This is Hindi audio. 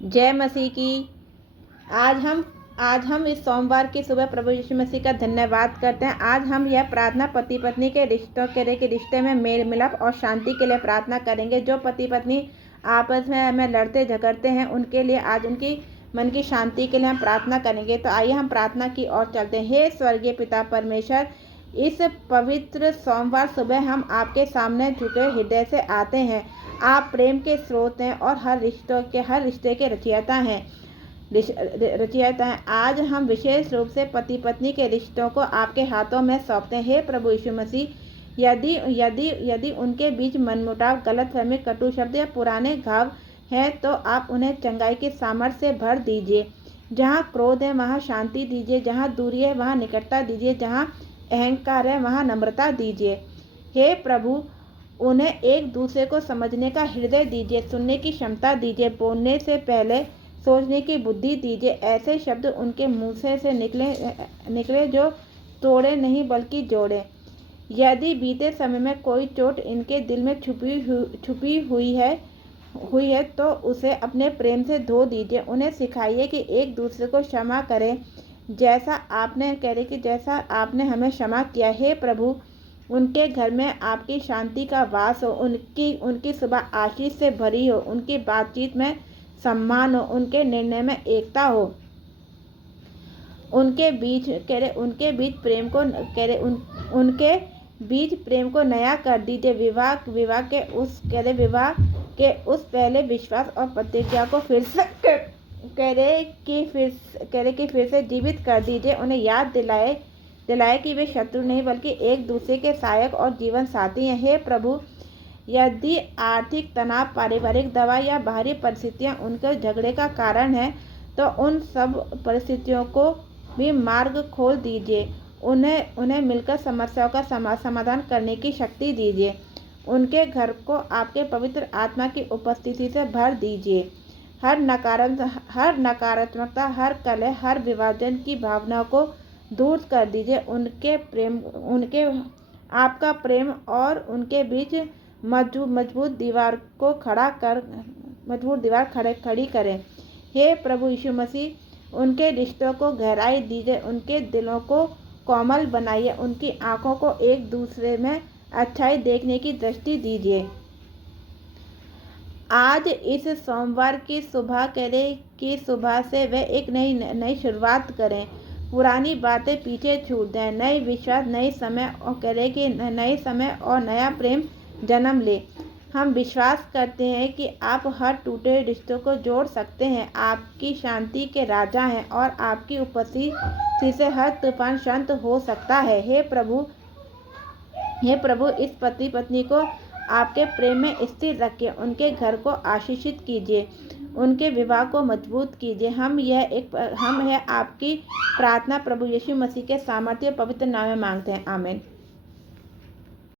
जय मसीह की। आज हम इस सोमवार की सुबह प्रभु यीशु मसीह का धन्यवाद करते हैं। आज हम यह प्रार्थना पति पत्नी के रिश्ते में मेल मिलाप और शांति के लिए प्रार्थना करेंगे। जो पति पत्नी आपस में लड़ते झगड़ते हैं, उनके लिए आज उनकी मन की शांति के लिए हम प्रार्थना करेंगे। तो आइए हम प्रार्थना की ओर चलते हैं। हे स्वर्गीय पिता परमेश्वर, इस पवित्र सोमवार सुबह हम आपके सामने झुके हृदय से आते हैं। आप प्रेम के स्रोत हैं और हर रिश्ते के रचयिता हैं। आज हम विशेष रूप से पति पत्नी के रिश्तों को आपके हाथों में सौंपते हैं। हे प्रभु यीशु मसीह, यदि उनके बीच मनमुटाव, गलतफहमी, कटु शब्द या पुराने घाव हैं, तो आप उन्हें चंगाई के सामर्थ्य से भर दीजिए। जहाँ क्रोध है वहाँ शांति दीजिए, जहाँ दूरी है वहाँ निकटता दीजिए, जहाँ अहंकार है वहाँ नम्रता दीजिए। हे प्रभु, उन्हें एक दूसरे को समझने का हृदय दीजिए, सुनने की क्षमता दीजिए, बोलने से पहले सोचने की बुद्धि दीजिए। ऐसे शब्द उनके मुंह से निकले जो तोड़े नहीं बल्कि जोड़े। यदि बीते समय में कोई चोट इनके दिल में छुपी हुई है तो उसे अपने प्रेम से धो दीजिए। उन्हें सिखाइए कि एक दूसरे को क्षमा करें, जैसा आपने हमें क्षमा किया। हे प्रभु, उनके घर में आपकी शांति का वास हो, उनकी सुबह आशीष से भरी हो, उनकी बातचीत में सम्मान हो, उनके निर्णय में एकता हो। उनके बीच प्रेम को नया कर दीजिए। विवाह के उस पहले विश्वास और प्रतिज्ञा को फिर से जीवित कर दीजिए। उन्हें याद दिलाए कि वे शत्रु नहीं बल्कि एक दूसरे के सहायक और जीवन साथी हैं। हे प्रभु, यदि आर्थिक तनाव, पारिवारिक दबाव या बाहरी परिस्थितियां उनके झगड़े का कारण है, तो उन सब परिस्थितियों को भी मार्ग खोल दीजिए। उन्हें मिलकर समस्याओं का समाधान करने की शक्ति दीजिए। उनके घर को आपके पवित्र आत्मा की उपस्थिति से भर दीजिए। हर नकारात्मकता, हर कलह, हर विभाजन की भावना को दूर कर दीजिए। आपका प्रेम और उनके बीच मजबूत दीवार खड़ी करें। हे प्रभु यीशु मसीह, उनके रिश्तों को गहराई दीजिए, उनके दिलों को कोमल बनाइए, उनकी आंखों को एक दूसरे में अच्छाई देखने की दृष्टि दीजिए। आज इस सोमवार की सुबह से वे एक नई शुरुआत करें। पुरानी बातें पीछे छूट दें। नए विश्वास, नए समय और नया प्रेम जन्म ले। हम विश्वास करते हैं कि आप हर टूटे रिश्तों को जोड़ सकते हैं। आपकी शांति के राजा हैं और आपकी उपस्थिति से हर तूफान शांत हो सकता है। हे प्रभु, इस पति पत्नी को आपके प्रेम में स्थिर रखिए। उनके घर को आशीषित कीजिए, उनके विवाह को मजबूत कीजिए। हम यह आपकी प्रार्थना प्रभु यीशु मसीह के सामर्थ्य पवित्र नाम में मांगते हैं। आमीन।